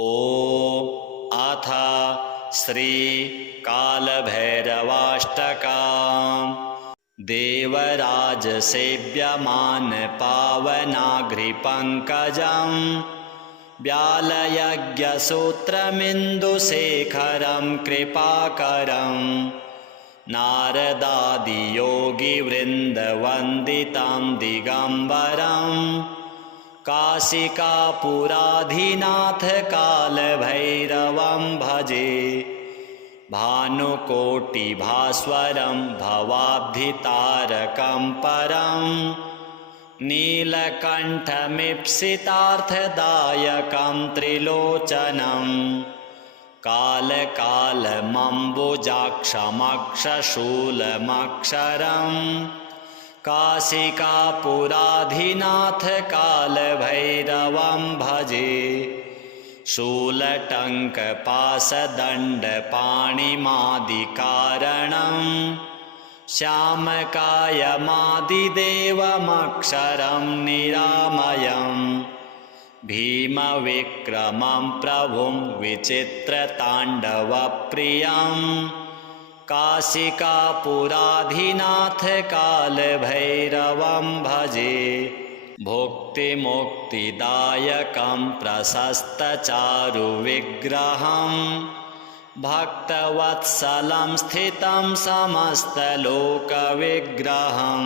ॐ अथ श्रीकालभैरवाष्टकम् देवराजसेव्यमानपावनाघ्रिपङ्कजं व्यालयज्ञसूत्रमिन्दुशेखरं कृपाकरं नारदादियोगिवृन्दवन्दितं दिगम्बरम् काशिकापुराधिनाथ कालभैरवं भजे भानुकोटिभास्वरं भवाब्धितारकं परं नीलकण्ठमीप्सितार्थदायकं त्रिलोचनं कालकालमम्बुजाक्षमक्षशूलमक्षरम् काशिकापुराधिनाथ कालभैरवं भजे शूलटङ्कपाशदण्डपाणिमादिकारणं श्यामकायमादिदेवमक्षरं निरामयं भीमविक्रमं प्रभुं विचित्रताण्डवप्रियम् काशिकापुराधिनाथ कालभैरवं भजे भुक्तिमुक्तिदायकं प्रशस्तचारुविग्रहं भक्तवत्सलं स्थितं समस्तलोकविग्रहं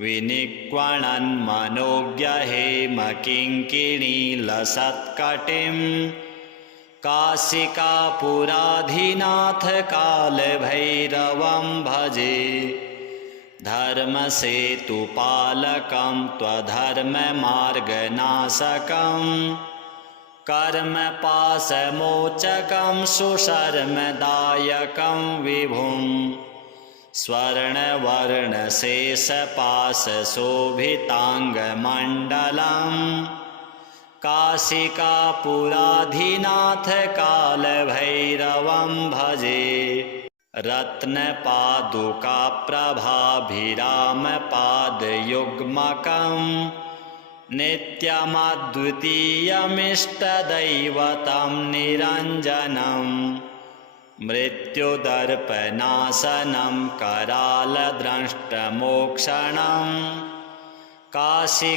विनिक्वणन्मनोज्ञहेमकिङ्किणीलसत्कटिम् काशिकापुराधिनाथ कालभैरवं भजे धर्मसेतुपालकं त्वधर्ममार्गनाशकं कर्मपाशमोचकं सुशर्मदायकं विभुं स्वर्णवर्णशेषपाशशोभिताङ्गमण्डलम् काशिकापुराधिनाथ कालभैरवं भजे रत्नपादुकाप्रभाभिरामपादयुग्मकं नित्यमद्वितीयमिष्टदैवतं निरञ्जनं मृत्युदर्पनाशनं करालद्रष्टमोक्षणम् काशिकापुराधिनाथ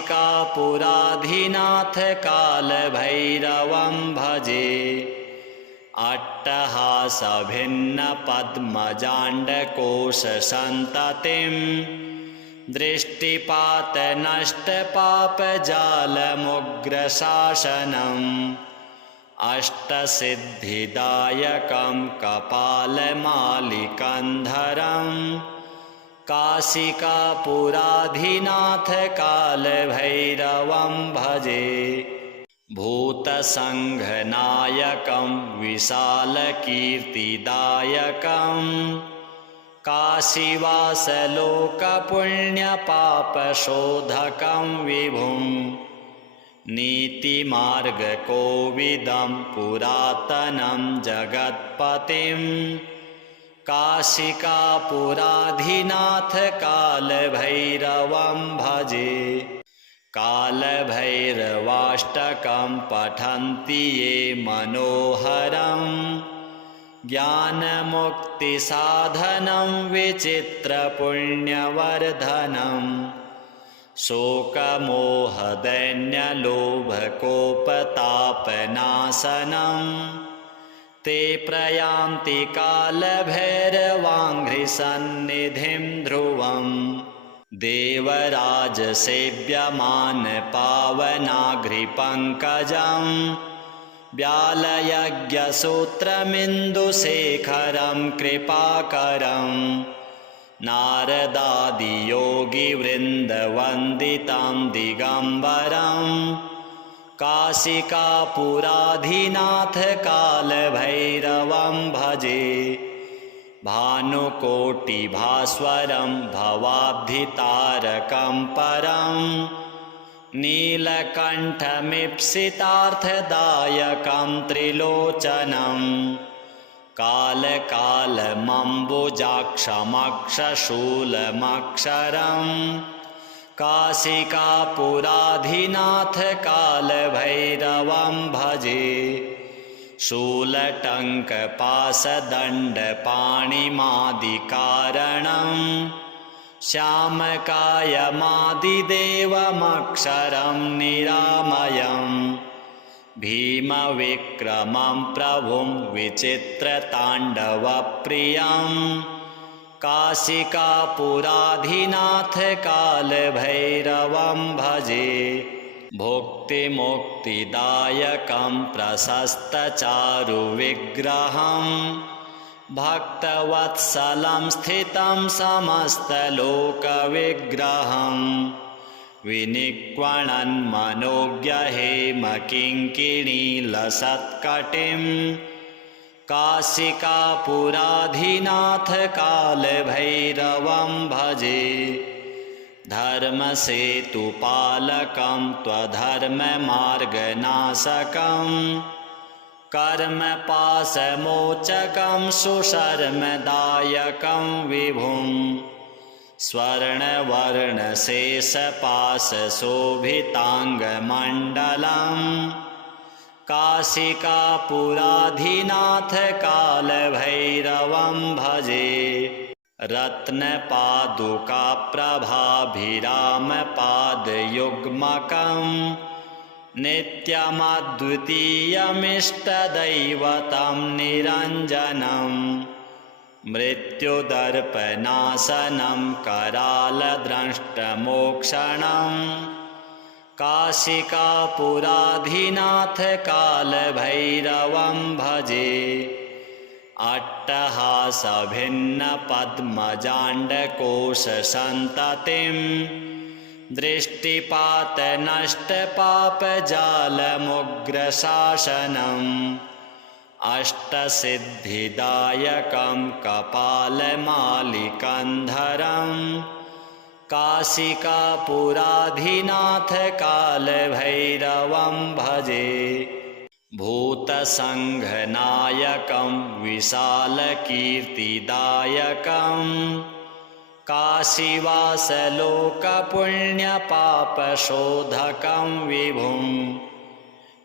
कालभैरवं भजे अट्टहासभिन्नपद्मजाण्डकोशसन्ततिं दृष्टिपातनष्टपापजालमुग्रशासनम् अष्टसिद्धिदायकं कपालमालिकन्धरम् काशिकापुराधिनाथ कालभैरवं भजे भूतसङ्घनायकं विशालकीर्तिदायकं काशीवासलोकपुण्यपापशोधकं विभुं नीतिमार्गकोविदं पुरातनं जगत्पतिम् काशिकापुराधिनाथ कालभैरवं भजे कालभैरवाष्टकं पठन्ति ये मनोहरं ज्ञानमुक्तिसाधनं विचित्रपुण्यवर्धनं शोकमोहदैन्यलोभकोपतापनाशनम् ते प्रयान्ति कालभैरवाङ्घ्रिसन्निधिं ध्रुवं देवराजसेव्यमानपावनाघ्रिपङ्कजं व्यालयज्ञसूत्रमिन्दुशेखरं कृपाकरं नारदादियोगिवृन्दवन्दितं दिगम्बरम् काशिकापुराधिनाथ कालभैरवं भजे भानुकोटिभास्वरं भवाब्धितारकं परं नीलकण्ठमीप्सितार्थदायकं त्रिलोचनं कालकालमम्बुजाक्षमक्षशूलमक्षरम् काशिकापुराधिनाथ कालभैरवं भजे। शूलटङ्कपाशदण्डपाणिमादिकारणं श्यामकायमादिदेवमक्षरं निरामयं। भीमविक्रमं प्रभुं विचित्रताण्डवप्रियं। काशिकापुराधिनाथ कालभैरवं भजे। भुक्तिमुक्तिदायकं प्रशस्तचारुविग्रहं भक्तवत्सलं स्थितं समस्तलोकविग्रहं। विनिक्वणन् मनोज्ञहेमकिङ्किणीलसत्कटिं। काशिकापुराधिनाथ कालभैरवं भजे। धर्मसेतुपालकं त्वधर्ममार्गनाशकं। कर्मपाशमोचकं सुशर्मदायकं विभुं। स्वर्णवर्णशेषपाशशोभिताङ्गमण्डलं। काशिकापुराधिनाथ कालभैरवं भजे। रत्नपादुकाप्रभाभिरामपादयुग्मकं। नित्यमद्वितीयमिष्टदैवतं निरञ्जनं। मृत्युदर्पनाशनं करालद्रष्टमोक्षणं। काशिकापुराधिनाथ कालभैरवं भजे। अट्टहासभिन्नपद्मजाण्डकोशसन्ततिं। दृष्टिपातनष्टपापजालमुग्रशासनम्। अष्टसिद्धिदायकं कपालमालिकन्धरं। काशिकापुराधिनाथ कालभैरवं भजे। भूतसङ्घनायकं विशालकीर्तिदायकं। काशीवासलोकपुण्यपापशोधकं विभुं।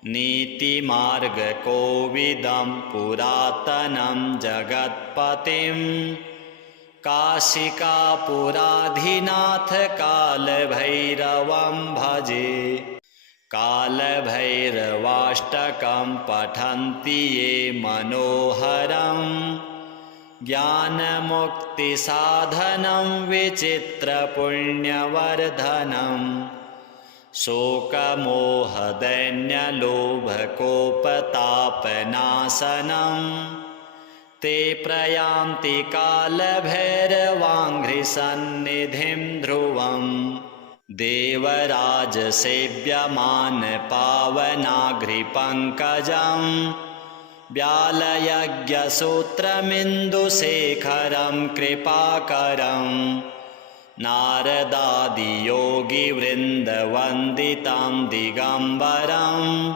नीतिमार्गकोविदं पुरातनं जगत्पतिं। काशिकापुराधिनाथ कालभैरवं भजे। कालभैरवाष्टकं पठन्ति ये मनोहरं। ज्ञानमुक्तिसाधनं विचित्रपुण्यवर्धनं। शोकमोहदैन्यलोभकोपतापनाशनं। ते प्रयान्ति कालभैरवाङ्घ्रिसन्निधिं ध्रुवम्। देवराजसेव्यमानपावनाघ्रिपङ्कजं। व्यालयज्ञसूत्रमिन्दुशेखरं कृपाकरं। नारदादियोगिवृन्दवन्दितं दिगम्बरं।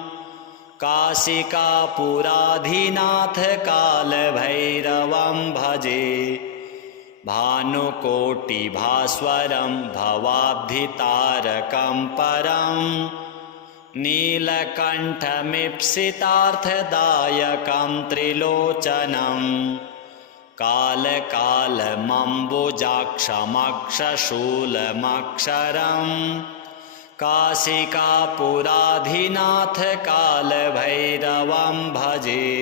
काशिकापुराधिनाथ कालभैरवं भजे। भानुकोटिभास्वरं भवाब्धितारकं परं। नीलकण्ठमीप्सितार्थदायकं त्रिलोचनं। कालकालमम्बुजाक्षमक्षशूलमक्षरं। काशिकापुराधिनाथ कालभैरवं भजे।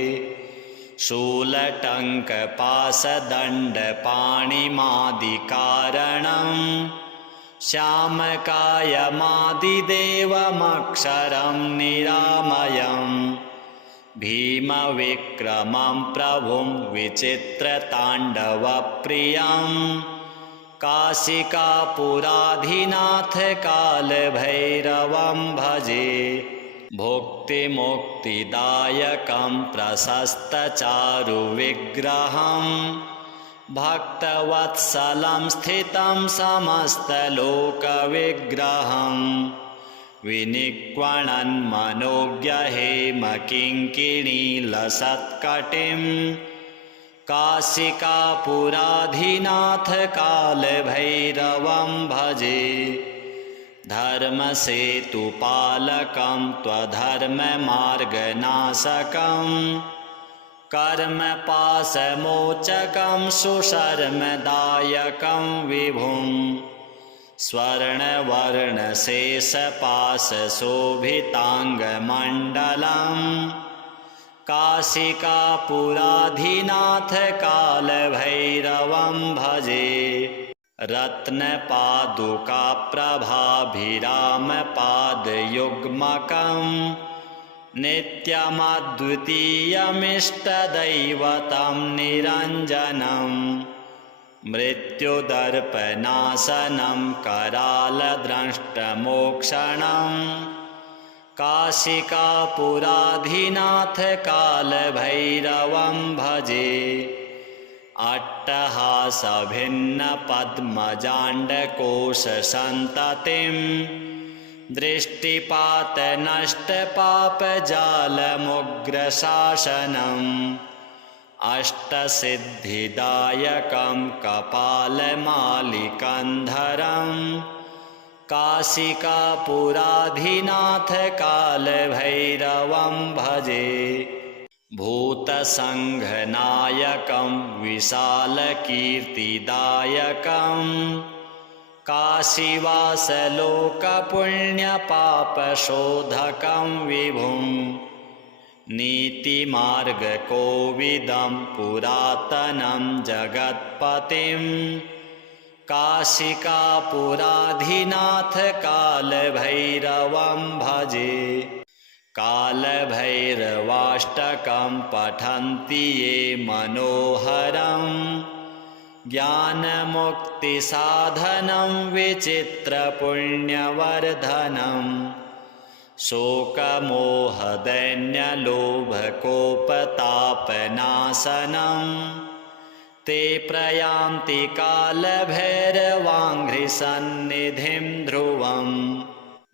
शूलटङ्कपाशदण्डपाणिमादिकारणं। श्यामकायमादिदेवमक्षरं निरामयं। भीमविक्रमं प्रभुं विचित्रताण्डवप्रियं। काशिकापुराधिनाथ कालभैरवं भजे। भुक्तिमुक्तिदायकं प्रशस्तचारुविग्रहं। भक्तवत्सलं स्थितं समस्तलोकविग्रहं। विनिक्वणन् मनोज्ञहेमकिङ्किणीलसत्कटिं। काशिकापुराधिनाथ कालभैरवं भजे। धर्मसेतुपालकं त्वधर्ममार्गनाशकं कर्मपाशमोचकं सुशर्मदायकं विभुं स्वर्णवर्णशेषपाशशोभिताङ्गमण्डलं काशिकापुराधिनाथ कालभैरवं भजे रत्नपादुकाप्रभाभिरामपादयुग्मकं नित्यमद्वितीयमिष्टदैवतं निरञ्जनं मृत्युदर्पनाशनं करालद्रष्टमोक्षणं काशिकापुराधिनाथ कालभैरवं भजे अट्टहासभिन्नपद्मजाण्डकोशसन्ततिं दृष्टिपातनष्टपापजालमुग्रशासनम् अष्टसिद्धिदायकं कपालमालिकन्धरं काशिकापुराधिनाथ कालभैरवं भजे भूतसङ्घनायकं विशालकीर्तिदायकं काशीवासलोकपुण्यपापशोधकं विभुं नीतिमार्गकोविदं पुरातनं जगत्पतिं काशिकापुराधिनाथ कालभैरवं भजे कालभैरवाष्टकं पठन्ति ये मनोहरं ज्ञानमुक्तिसाधनं विचित्रपुण्यवर्धनं शोकमोहदैन्यलोभकोपतापनाशनं ते प्रयान्ति कालभैरवाङ्घ्रिसन्निधिं ध्रुवम्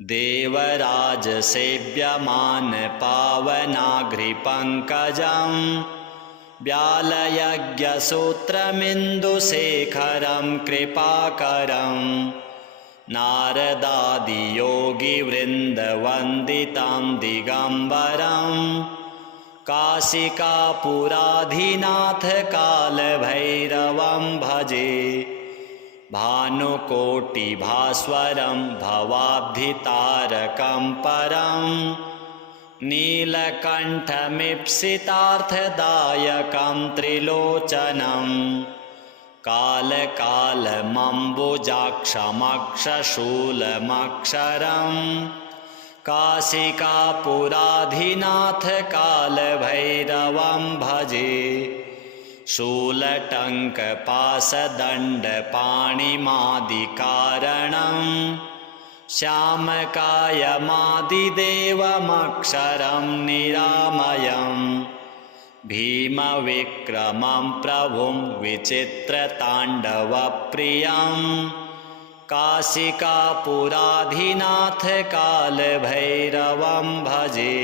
देवराजसेव्यमानपावनाघ्रिपङ्कजं व्यालयज्ञसूत्रमिन्दुशेखरं कृपाकरं नारदादियोगिवृन्दवन्दितं दिगम्बरं काशिकापुराधिनाथ कालभैरवं भजे भानुकोटिभास्वरं भवाब्धितारकं परं नीलकण्ठमीप्सितार्थदायकं त्रिलोचनं कालकालमम्बुजाक्षमक्षशूलमक्षरं काशिकापुराधिनाथ कालभैरवं भजे शूलटङ्कपाशदण्डपाणिमादिकारणं श्यामकायमादिदेवमक्षरं निरामयं भीमविक्रमं प्रभुं विचित्रताण्डवप्रियं काशिकापुराधिनाथ कालभैरवं भजे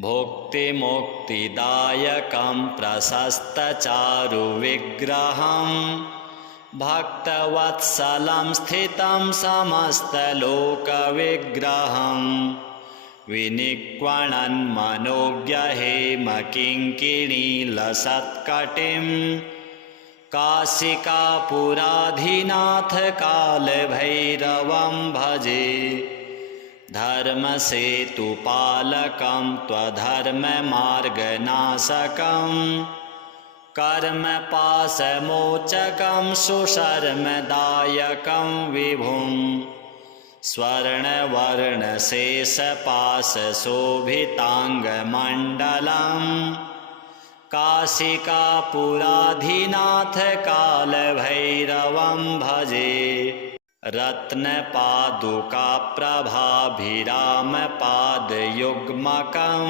भुक्तिमुक्तिदायकं प्रशस्तचारुविग्रहं भक्तवत्सलं स्थितं समस्तलोकविग्रहं विनिक्वणन्मनोज्ञहेमकिङ्किणीलसत्कटिं काशिकापुराधिनाथ कालभैरवं भजे धर्मसेतुपालकं त्वधर्ममार्गनाशकं कर्मपाशमोचकं सुशर्मदायकं विभुं स्वर्णवर्णशेषपाशशोभिताङ्गमण्डलं काशिकापुराधिनाथ कालभैरवं भजे रत्नपादुकाप्रभाभिरामपादयुग्मकं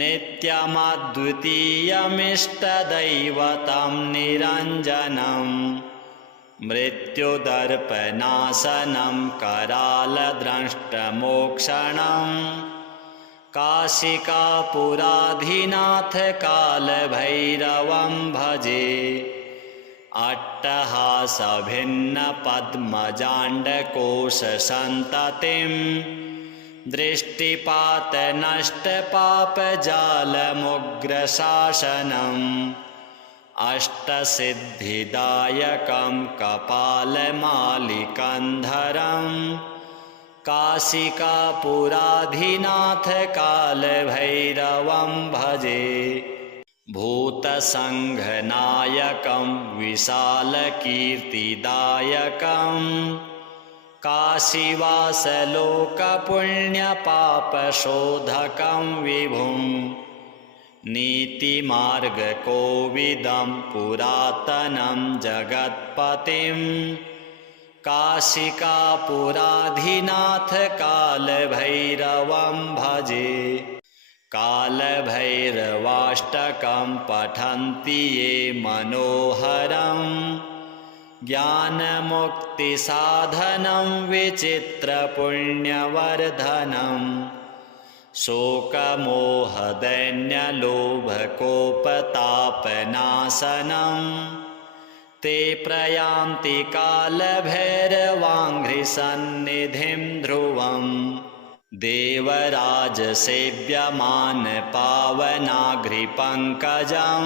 नित्यमद्वितीयमिष्टदैवतं निरञ्जनं मृत्युदर्पनाशनं करालद्रष्टमोक्षणं काशिकापुराधिनाथ कालभैरवं भजे अट्टहासभिन्नपद्मजाण्डकोशसन्ततिं दृष्टिपातनष्टपापजालमुग्रशासनम् अष्टसिद्धिदायकं कपालमालिकन्धरम् काशिकापुराधिनाथकालभैरवं भजे भूतसङ्घनायकं विशालकीर्तिदायकं काशीवासलोकपुण्यपापशोधकं विभुं नीतिमार्गकोविदं पुरातनं जगत्पतिं काशिकापुराधिनाथकालभैरवं भजे कालभैरवाष्टकं पठन्ति ये मनोहरं ज्ञानमुक्तिसाधनं विचित्रपुण्यवर्धनम् शोकमोहदैन्यलोभकोपतापनाशनं ते प्रयान्ति कालभैरवाङ्घ्रिसन्निधिं ध्रुवम् देवराजसेव्यमानपावनाघ्रिपङ्कजं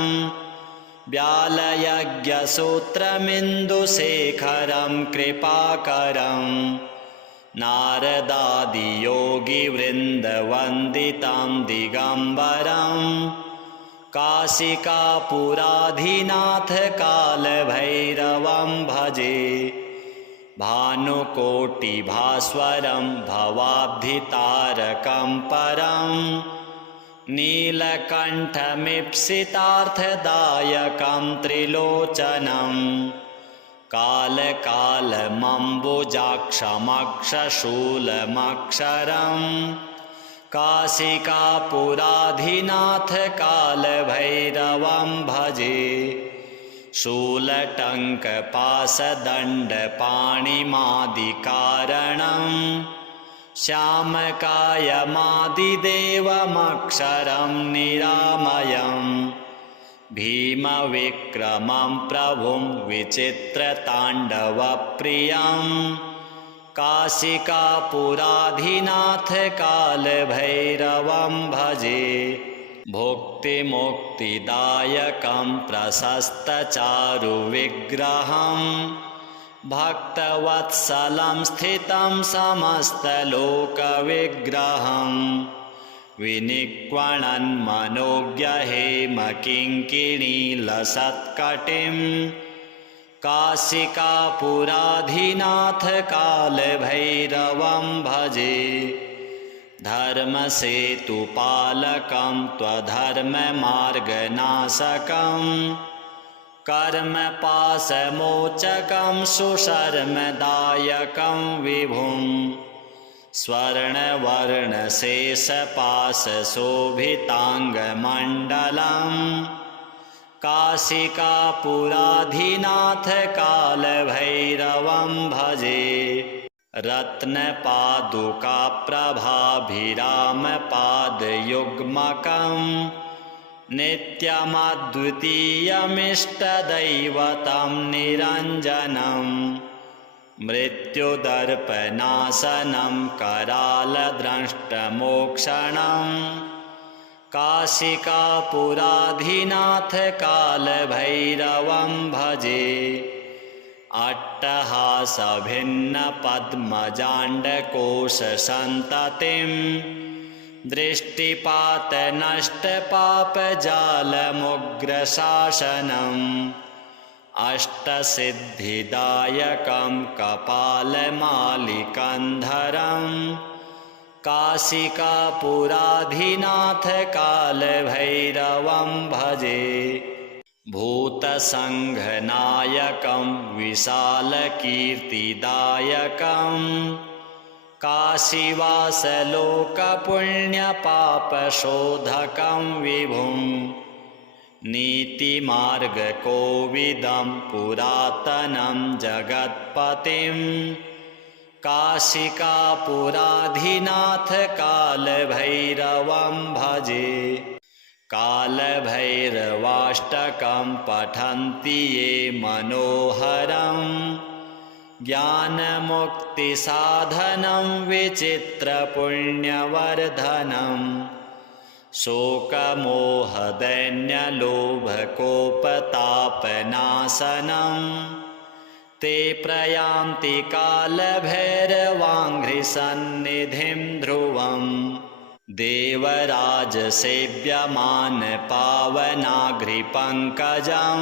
व्यालयज्ञसूत्रमिन्दुशेखरं कृपाकरं नारदादियोगिवृन्दवन्दितं दिगम्बरं काशिकापुराधिनाथकालभैरवं भजे भानुकोटिभास्वरं भवाब्धितारकं परं नीलकण्ठमीप्सितार्थदायकं त्रिलोचनं कालकालमम्बुजाक्षमक्षशूलमक्षरं काशिकापुराधिनाथकालभैरवं भजे शूलटङ्कपाशदण्डपाणिमादिकारणं श्यामकायमादिदेवमक्षरं निरामयं भीमविक्रमं प्रभुं विचित्रताण्डवप्रियं काशिकापुराधिनाथकालभैरवं भजे भुक्तिमुक्तिदायकं प्रशस्तचारुविग्रहं भक्तवत्सलं स्थितं समस्तलोकविग्रहं विनिक्वणन्मनोज्ञहेमकिङ्किणीलसत्कटिं काशिकापुराधिनाथकालभैरवं भजे धर्मसेतुपालकं त्वधर्ममार्गनाशकं कर्मपाशमोचकं सुशर्मदायकं विभुं स्वर्णवर्णशेषपाशशोभिताङ्गमण्डलं काशिकापुराधिनाथकालभैरवं भजे रत्नपादुकाप्रभाभिरामपादयुग्मकं नित्यमद्वितीयमिष्टदैवतं निरञ्जनं मृत्युदर्पनाशनं करालद्रष्टमोक्षणं काशिकापुराधिनाथकालभैरवं भजे अट्टहासभिन्नपद्मजाण्डकोशसन्ततिं दृष्टिपातनष्टपापजालमुग्रशासनम् अष्टसिद्धिदायकं कपालमालिकन्धरं काशिकापुराधिनाथकालभैरवं भजे भूतसङ्घनायकं विशालकीर्तिदायकं काशीवासलोकपुण्यपापशोधकं विभुं नीतिमार्गकोविदं पुरातनं जगत्पतिं काशिकापुराधिनाथकालभैरवं भजे कालभैरवाष्टकं पठन्ति ये मनोहरं ज्ञानमुक्तिसाधनं विचित्रपुण्यवर्धनं शोकमोहदैन्यलोभकोपतापनाशनं ते प्रयान्ति कालभैरवाङ्घ्रिसन्निधिं ध्रुवम् देवराजसेव्यमान पावनाघ्रिपङ्कजं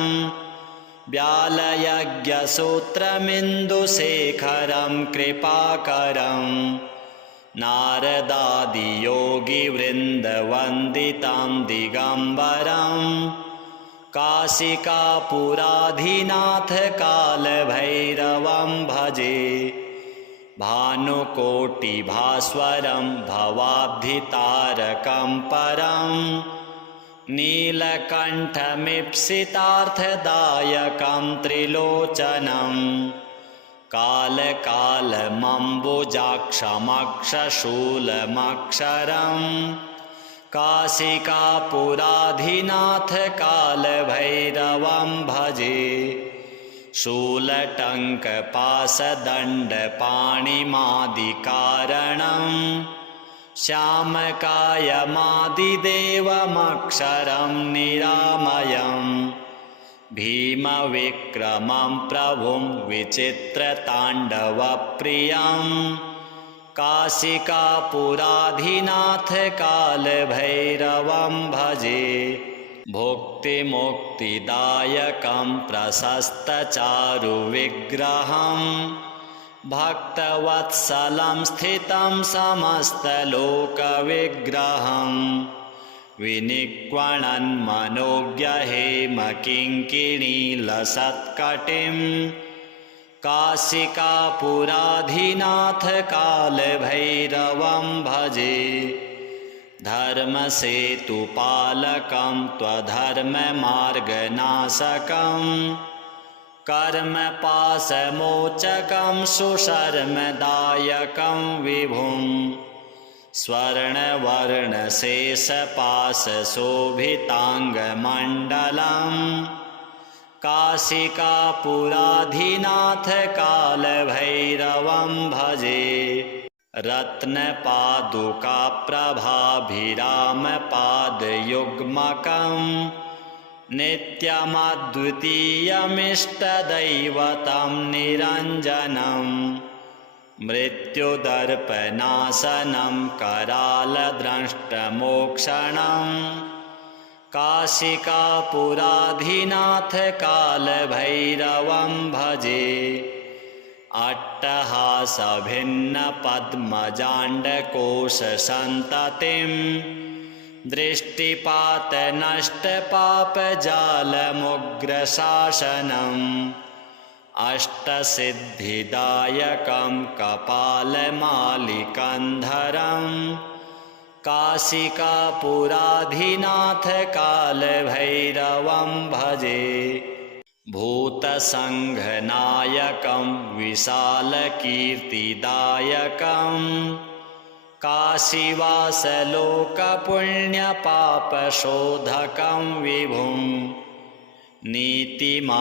व्यालयज्ञसूत्रमिन्दुशेखरं कृपाकरं नारदादियोगिवृन्दवन्दितं दिगम्बरं काशिकापुराधिनाथ कालभैरवं भजे भानुकोटिभास्वरं भवाब्धितारकं परं नीलकण्ठमीप्सितार्थदायकं त्रिलोचनं कालकालमम्बुजाक्षमक्षशूलमक्षरं काशिकापुराधिनाथ कालभैरवं भजे शूलटङ्कपाशदण्डपाणिमादिकारणं श्यामकायमादिदेवमक्षरं निरामयं भीमविक्रमं प्रभुं विचित्रताण्डवप्रियं काशिकापुराधिनाथ कालभैरवं भजे भुक्तिमुक्तिदायकं प्रशस्तचारुविग्रहं भक्तवत्सलं स्थितं समस्तलोकविग्रहं विनिक्वणन्मनोज्ञहेमकिङ्किणीलसत्कटिं काशिकापुराधिनाथ कालभैरवं भजे धर्मसेतुपालकं त्वधर्ममार्गनाशकं कर्मपाशमोचकं सुशर्मदायकं विभुं स्वर्णवर्णशेषपाशशोभिताङ्गमण्डलं काशिकापुराधिनाथ कालभैरवं भजे रत्नपादुकाप्रभाभिरामपादयुग्मकं नित्यमद्वितीयमिष्टदैवतं निरञ्जनं मृत्युदर्पनाशनं करालद्रष्टमोक्षणं काशिकापुराधिनाथ कालभैरवं भजे अट्टहासभिन्नपद्मजाण्डकोशसन्ततिं दृष्टिपातनष्टपापजालमुग्रशासनम् अष्टसिद्धिदायकं कपालमालिकन्धरं काशिकापुराधिनाथ कालभैरवं भजे भूतसङ्घनायकं विशालकीर्तिदायकं काशीवासलोकपुण्यपापशोधकं विभुं नीतिमार्गकोविदं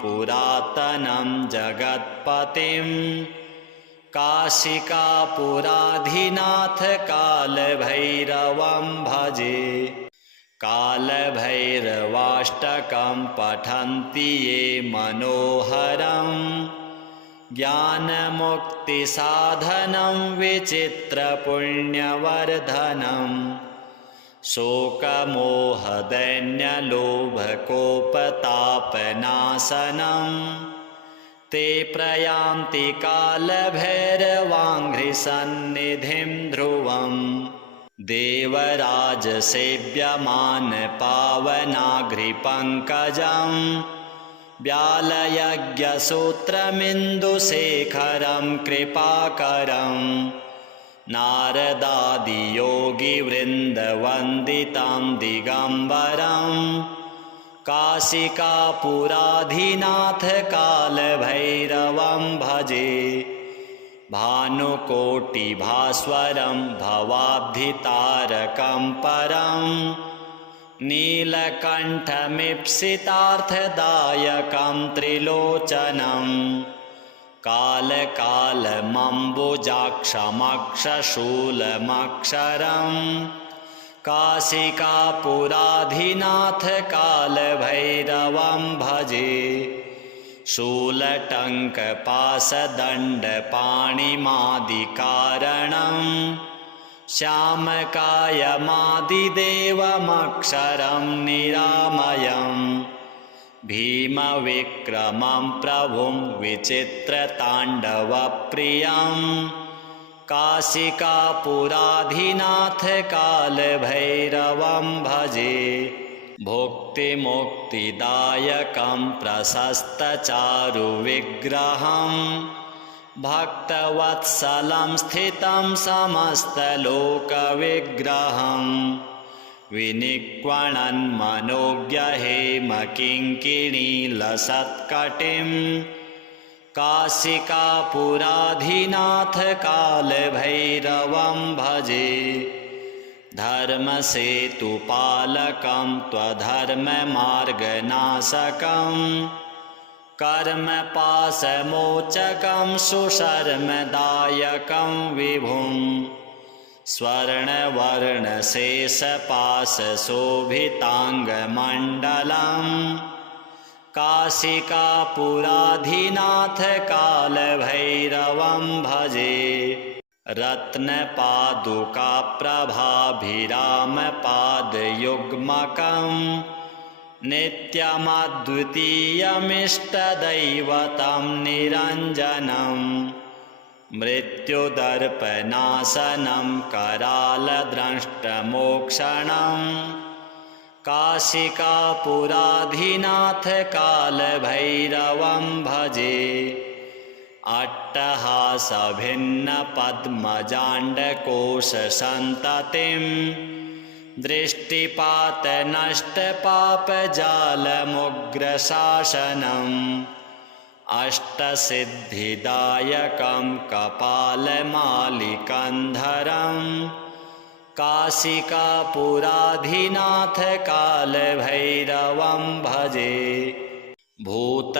पुरातनं जगत्पतिं काशिकापुराधिनाथ कालभैरवं भजे कालभैरवाष्टकं पठन्ति ये मनोहरं ज्ञानमुक्तिसाधनं विचित्रपुण्यवर्धनं शोकमोहदैन्यलोभकोपतापनाशनं ते प्रयान्ति कालभैरवाङ्घ्रिसन्निधिं ध्रुवम् देवराजसेव्यमान पावनाघ्रिपङ्कजं व्यालयज्ञसूत्रमिन्दुशेखरं कृपाकरं नारदादियोगिवृन्दवन्दितं दिगम्बरं काशिकापुराधिनाथ कालभैरवं भजे भानुकोटिभास्वरं भवाब्धितारकं परं नीलकण्ठमीप्सितार्थदायकं त्रिलोचनं कालकालमम्बुजाक्षमक्षशूलमक्षरम् काशिकापुराधिनाथ कालभैरवं भजे शूलटङ्कपाशदण्डपाणिमादिकारणं श्यामकायमादिदेवमक्षरं निरामयं भीमविक्रमं प्रभुं विचित्रताण्डवप्रियं काशिकापुराधिनाथ कालभैरवं भजे भुक्तिमुक्तिदायकं प्रशस्तचारुविग्रहं भक्तवत्सलं स्थितं समस्तलोकविग्रहं विनिक्वणन्मनोज्ञहेमकिङ्किणीलसत्कटिं काशिकापुराधिनाथ कालभैरवं भजे धर्मसेतुपालकं त्वधर्ममार्गनाशकं कर्मपाशमोचकं सुशर्मदायकं विभुं स्वर्णवर्णशेषपाशशोभिताङ्गमण्डलं काशिकापुराधिनाथ कालभैरवं भजे रत्नपादुकाप्रभाभिरामपादयुग्मकं नित्यमद्वितीयमिष्टदैवतं निरञ्जनं मृत्युदर्पनाशनं करालद्रष्टमोक्षणं काशिकापुराधिनाथ कालभैरवं भजे अट्टहासभिन्नपद्मजाण्डकोशसन्ततिं दृष्टिपातनष्टपापजालमुग्रशासनम् अष्टसिद्धिदायकं कपालमालिकन्धरं काशिकापुराधिनाथ कालभैरवं भजे भूतसङ्घनायकं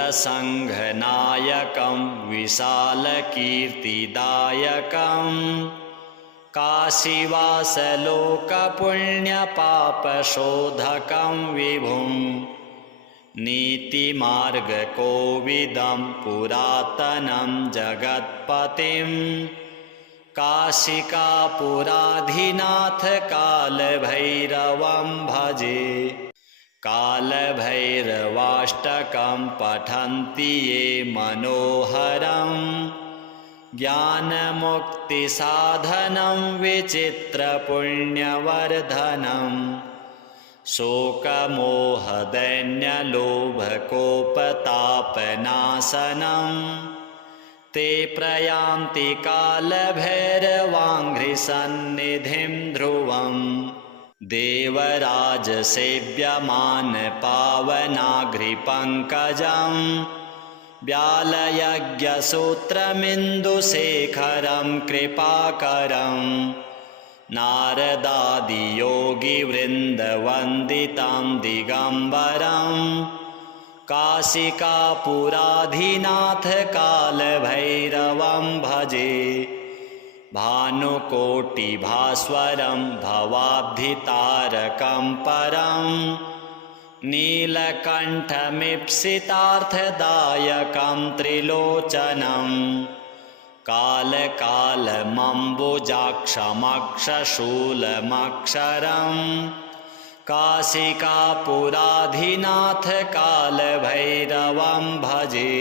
विशालकीर्तिदायकं काशीवासलोकपुण्यपापशोधकं विभुं नीतिमार्गकोविदं पुरातनं जगत्पतिं काशिकापुराधिनाथ कालभैरवं भजे कालभैरवाष्टकं पठन्ति ये मनोहरं ज्ञानमुक्तिसाधनं विचित्रपुण्यवर्धनं शोकमोहदैन्यलोभकोपतापनाशनं ते प्रयान्ति कालभैरवाङ्घ्रिसन्निधिं ध्रुवम् देवराजसेव्यमानपावनाघ्रिपङ्कजं व्यालयज्ञसूत्रमिन्दुशेखरं कृपाकरं नारदादियोगिवृन्दवन्दितं दिगम्बरं काशिकापुराधिनाथ कालभैरवं भजे भानुकोटिभास्वरं भवाब्धितारकं परं नीलकण्ठमीप्सितार्थदायकं त्रिलोचनं कालकालमम्बुजाक्षमक्षशूलमक्षरं काशिकापुराधिनाथ कालभैरवं भजे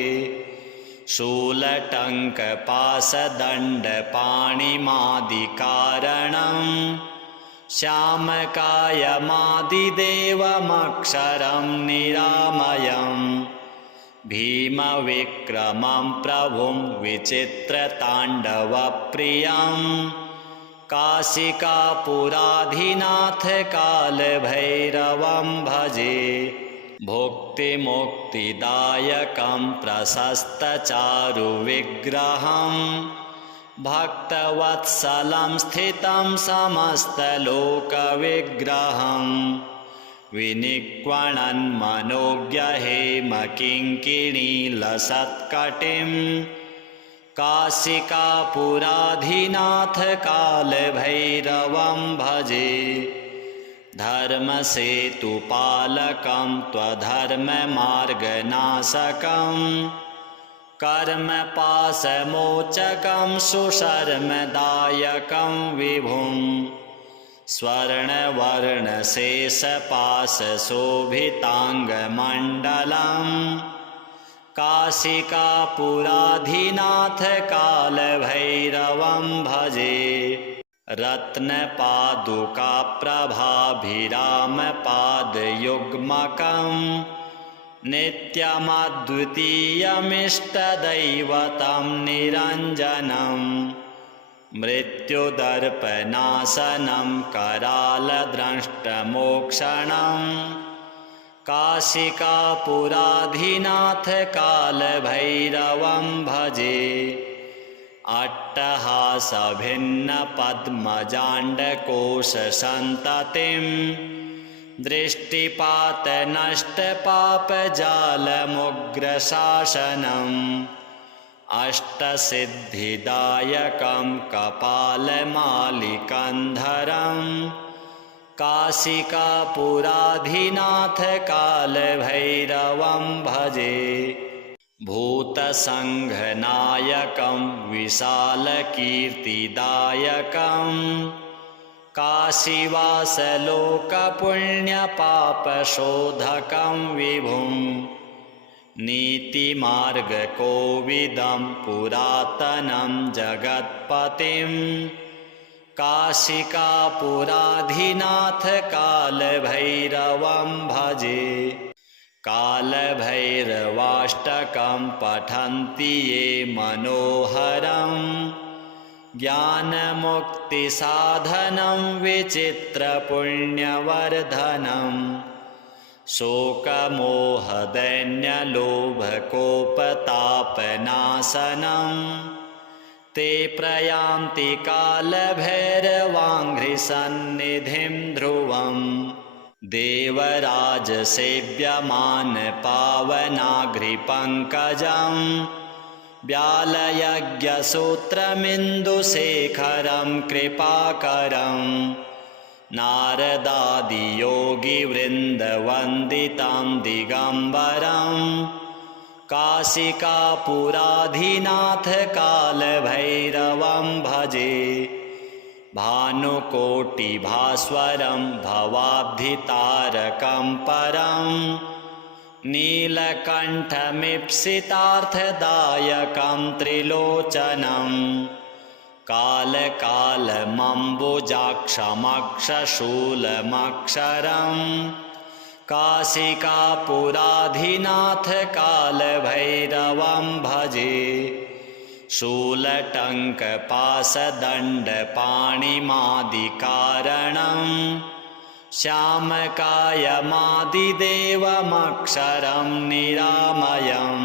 शूलटङ्कपाशदण्डपाणिमादिकारणं श्यामकायमादिदेवमक्षरं निरामयं भीमविक्रमं प्रभुं विचित्रताण्डवप्रियं काशिकापुराधिनाथ कालभैरवं भजे भुक्तिमुक्तिदायकं प्रशस्तचारुविग्रहं भक्तवत्सलं स्थितं समस्तलोकविग्रहं विनिक्वणन्मनोज्ञहेमकिङ्किणीलसत्कटिं काशिकापुराधिनाथ कालभैरवं भजे। धर्मसेतुपालकं त्वधर्ममार्गनाशकं कर्मपाशमोचकं सुशर्मदायकं विभुं स्वर्णवर्णशेषपाशशोभिताङ्गमण्डलं काशिकापुराधिनाथ कालभैरवं भजे। रत्नपादुकाप्रभाभिरामपादयुग्मकं नित्यमद्वितीयमिष्टदैवतं निरञ्जनं मृत्युदर्पनाशनं करालद्रष्टमोक्षणं काशिकापुराधिनाथ कालभैरवं भजे। अट्टहासभिन्नपद्मजाण्डकोशसन्ततिं दृष्टिपातनष्टपापजालमुग्रशासनम् अष्टसिद्धिदायकं कपालमालिकन्धरं काशिकापुराधिनाथ कालभैरवं भजे। भूतसङ्घनायकं विशालकीर्तिदायकं काशीवासलोकपुण्यपापशोधकं विभुं नीतिमार्गकोविदं पुरातनं जगत्पतिं काशिकापुराधिनाथ कालभैरवं भजे। कालभैरवाष्टकं पठन्ति ये मनोहरं ज्ञानमुक्तिसाधनं विचित्रपुण्यवर्धनं शोकमोहदैन्यलोभकोपतापनाशनं ते प्रयान्ति कालभैरवाङ्घ्रिसन्निधिं ध्रुवम् देवराजसेव्यमानपावनाघ्रिपङ्कजं व्यालयज्ञसूत्रमिन्दुशेखरं कृपाकरं नारदादियोगिवृन्दवन्दितं दिगम्बरं काशिकापुराधिनाथ कालभैरवं भजे। भानुकोटिभास्वरं भवाब्धितारकं परं नीलकण्ठमीप्सितार्थदायकं त्रिलोचनं कालकालमम्बुजाक्षमक्षशूलमक्षरं काशिकापुराधिनाथ कालभैरवं भजे। शूलटङ्कपाशदण्डपाणिमादिकारणं श्यामकायमादिदेवमक्षरं निरामयं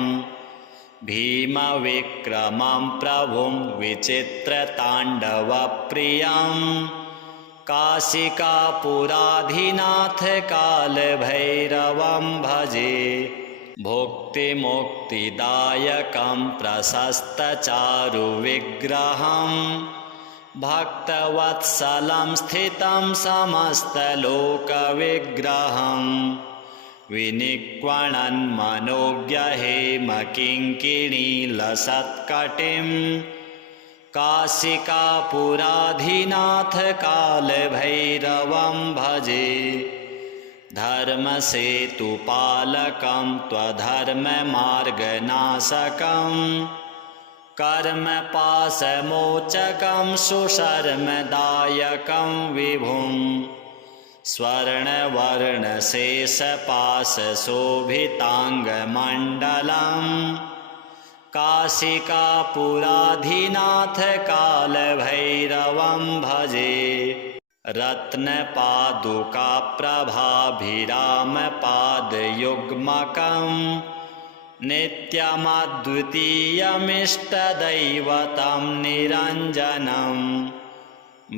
भीमविक्रमं प्रभुं विचित्रताण्डवप्रियं काशिकापुराधिनाथ कालभैरवं भजे। भुक्तिमुक्तिदायकं प्रशस्तचारुविग्रहं भक्तवत्सलं स्थितं समस्तलोकविग्रहं विनिक्वणन्मनोज्ञहेमकिङ्किणीलसत्कटिं काशिकापुराधिनाथ कालभैरवं भजे। धर्मसेतुपालकं त्वधर्ममार्गनाशकं कर्मपाशमोचकं सुशर्मदायकं विभुं स्वर्णवर्णशेषपाशशोभिताङ्गमण्डलं काशिकापुराधिनाथ कालभैरवं भजे। रत्नपादुकाप्रभाभिरामपादयुग्मकं नित्यमद्वितीयमिष्टदैवतं निरञ्जनं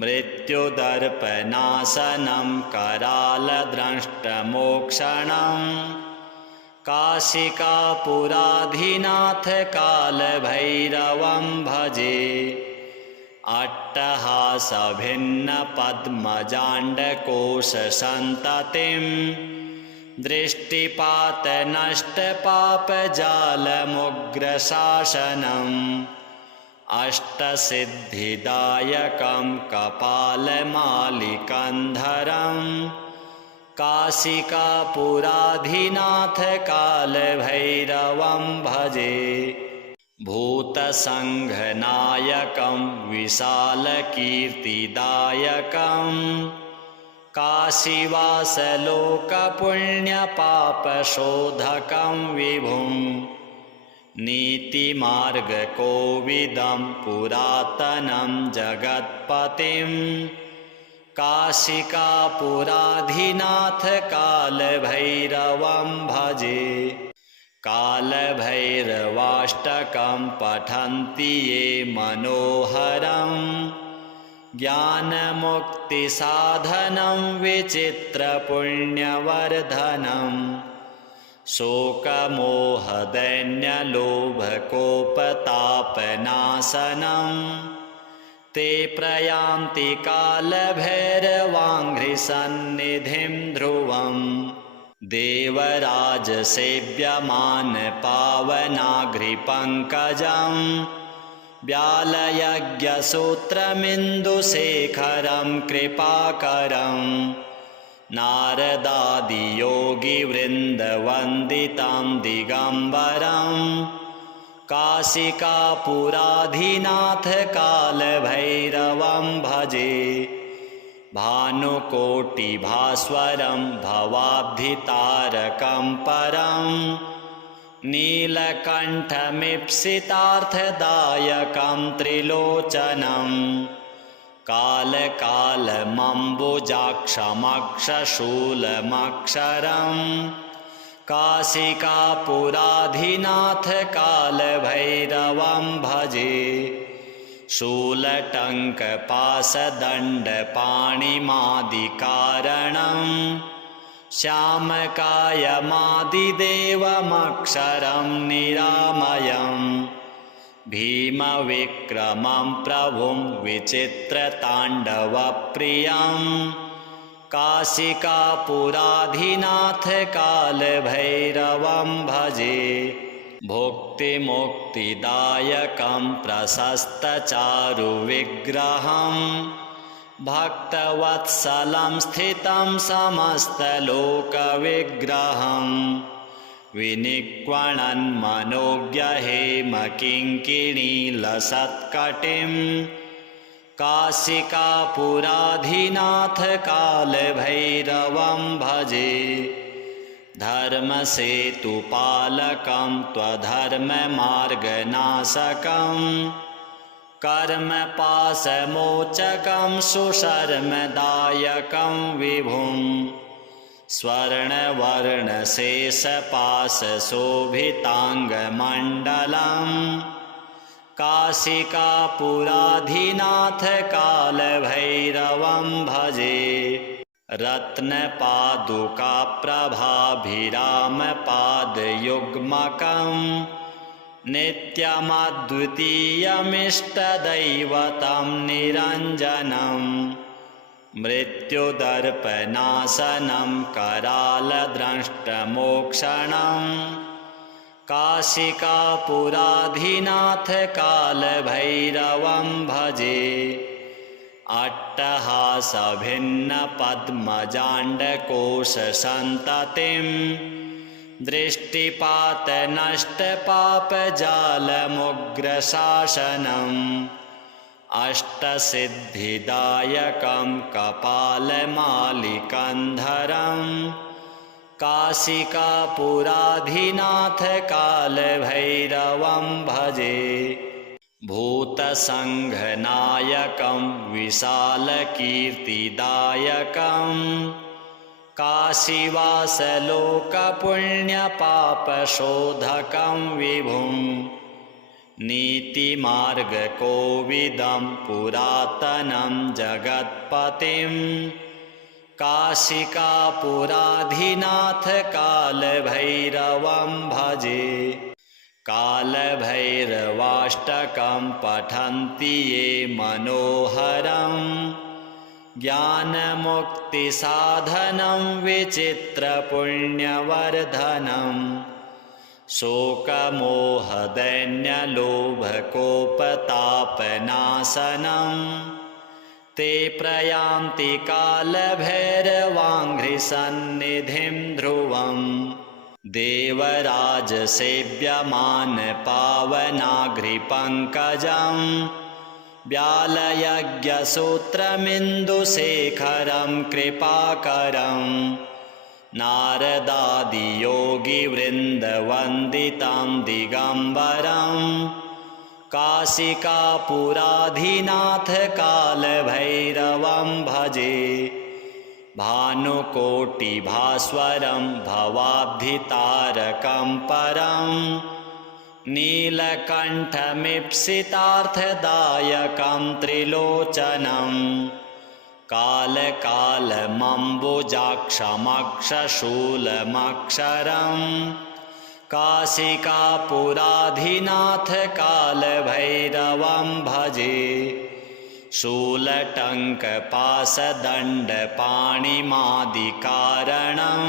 मृत्युदर्पनाशनं करालद्रष्टमोक्षणं काशिकापुराधिनाथ कालभैरवं भजे अट्टहासभिन्नपद्मजाण्डकोशसन्ततिं दृष्टिपातनष्टपापजालमुग्रशासनम् अष्टसिद्धिदायकं कपालमालिकन्धरं काशिकापुराधिनाथ कालभैरवं भजे भूतसङ्घनायकं विशालकीर्तिदायकं काशीवासलोकपुण्यपापशोधकं विभुं नीतिमार्गकोविदं पुरातनं जगत्पतिं काशिकापुराधिनाथ कालभैरवं भजे कालभैरवाष्टकं पठन्ति ये मनोहरं ज्ञानमुक्तिसाधनं विचित्रपुण्यवर्धनं शोकमोहदैन्यलोभकोपतापनाशनं ते प्रयान्ति कालभैरवाङ्घ्रिसन्निधिं ध्रुवम् देवराजसेव्यमान पावनाघ्रिपङ्कजं व्यालयज्ञसूत्रमिन्दुशेखरं कृपाकरं नारदादियोगिवृन्दवन्दितं दिगम्बरं काशिकापुराधिनाथ कालभैरवं भजे भानुकोटिभास्वरं भवाब्धितारकं परं नीलकण्ठमीप्सितार्थदायकं त्रिलोचनं कालकालमम्बुजाक्षमक्षशूलमक्षरं काशिकापुराधिनाथ कालभैरवं भजे शूलटङ्कपाशदण्डपाणिमादिकारणं श्यामकायमादिदेवमक्षरं निरामयं भीमविक्रमं प्रभुं विचित्रताण्डवप्रियं काशिकापुराधिनाथ कालभैरवं भजे भुक्तिमुक्तिदायकं प्रशस्तचारुविग्रहं भक्तवत्सलं स्थितं समस्तलोकविग्रहं विनिक्वणन्मनोज्ञहेमकिङ्किणीलसत्कटिं काशिकापुराधिनाथ कालभैरवं भजे धर्मसेतुपालकं त्वधर्ममार्गनाशकं कर्मपाशमोचकं सुशर्मदायकं विभुं स्वर्णवर्णशेषपाशशोभिताङ्गमण्डलं काशिकापुराधिनाथ कालभैरवं भजे रत्नपादुकाप्रभाभिरामपादयुग्मकं नित्यमद्वितीयमिष्टदैवतं निरञ्जनं मृत्युदर्पनाशनं करालद्रष्टमोक्षणं काशिकापुराधिनाथ कालभैरवं भजे अट्टहासभिन्नपद्मजाण्डकोशसन्ततिं दृष्टिपातनष्टपापजालमुग्रशासनम् अष्टसिद्धिदायकं कपालमालिकन्धरं काशिकापुराधिनाथ कालभैरवं भजे भूतसङ्घनायकं विशालकीर्तिदायकं काशिकापुराधिनाथ काशीवासलोकपुण्यपापशोधकं विभुं नीतिमार्गकोविदं पुरातनं जगत्पतिं काशिकापुराधिनाथ कालभैरवं भजे। कालभैरवाष्टकं पठन्ति ये मनोहरं ज्ञानमुक्तिसाधनं विचित्रपुण्यवर्धनं शोकमोहदैन्यलोभकोपतापनाशनं ते प्रयान्ति कालभैरवाङ्घ्रिसन्निधिं ध्रुवम्। देवराजसेव्यमान पावनाघ्रिपङ्कजं व्यालयज्ञसूत्रमिन्दुशेखरं कृपाकरं नारदादियोगिवृन्दवन्दितं दिगम्बरं काशिकापुराधिनाथ कालभैरवं भजे। भानुकोटिभास्वरं भवाब्धितारकं परं नीलकण्ठमीप्सितार्थदायकं त्रिलोचनं कालकालमम्बुजाक्षमक्षशूलमक्षरं काशिकापुराधिनाथ कालभैरवं भजे। शूलटङ्कपाशदण्डपाणिमादिकारणं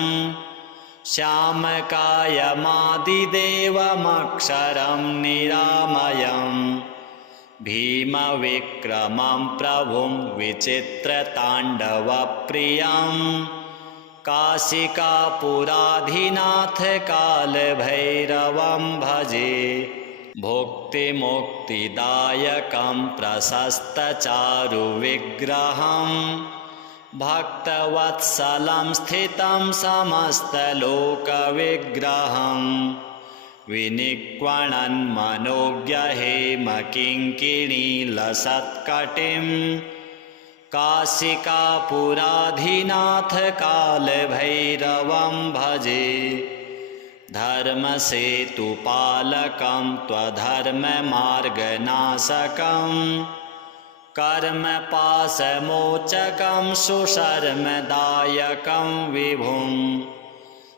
श्यामकायमादिदेवमक्षरं निरामयं भीमविक्रमं प्रभुं विचित्रताण्डवप्रियं काशिकापुराधिनाथ कालभैरवं भजे। भुक्तिमुक्तिदायकं प्रशस्तचारुविग्रहं भक्तवत्सलं स्थितं समस्तलोकविग्रहं विनिक्वणन्मनोज्ञहेमकिङ्किणीलसत्कटिं काशिकापुराधिनाथ कालभैरवं भजे। धर्मसेतुपालकं त्वधर्ममार्गनाशकं कर्मपाशमोचकं सुशर्मदायकं विभुं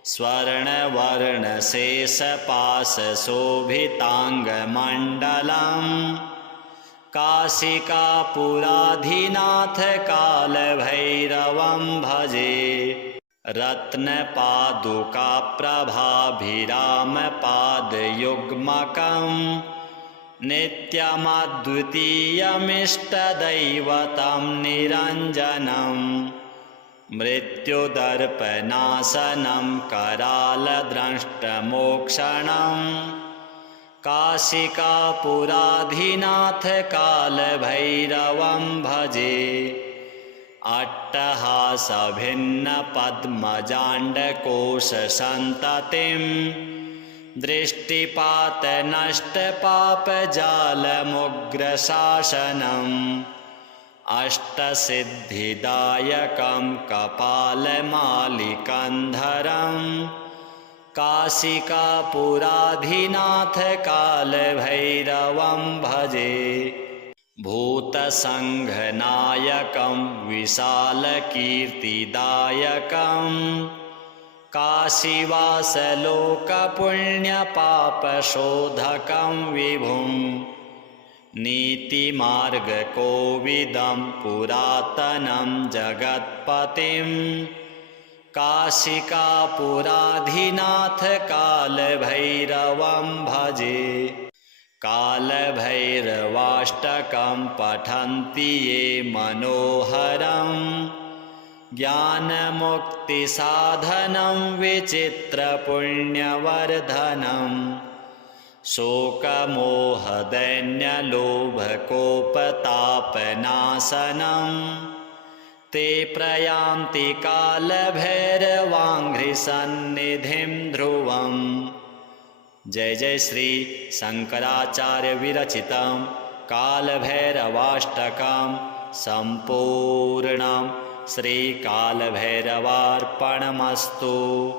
स्वर्णवर्णशेषपाशशोभिताङ्गमण्डलं काशिकापुराधिनाथ कालभैरवं भजे। रत्नपादुकाप्रभाभिरामपादयुग्मकं नित्यमद्वितीयमिष्टदैवतं निरञ्जनं मृत्युदर्पनाशनं करालद्रष्टमोक्षणं काशिकापुराधिनाथ कालभैरवं भजे। अट्टहासभिन्नपद्मजाण्डकोशसन्ततिं दृष्टिपातनष्टपापजालमुग्रशासनम् अष्टसिद्धिदायकं कपालमालिकन्धरं काशिकापुराधिनाथ कालभैरवं भजे। भूतसङ्घनायकं विशालकीर्तिदायकं काशीवासलोकपुण्यपापशोधकं विभुं नीतिमार्गकोविदं पुरातनं जगत्पतिं काशिकापुराधिनाथ कालभैरवं भजे। कालभैरवाष्टकं पठन्ति ये मनोहरं ज्ञानमुक्तिसाधनं विचित्रपुण्यवर्धनं शोकमोहदैन्यलोभकोपतापनाशनं ते प्रयान्ति कालभैरवाङ्घ्रिसन्निधिं ध्रुवम्। जय जय श्री शंकराचार्य विरचितं कालभैरवाष्टकं संपूर्णं श्रीकालभैरवार्पणमस्तु।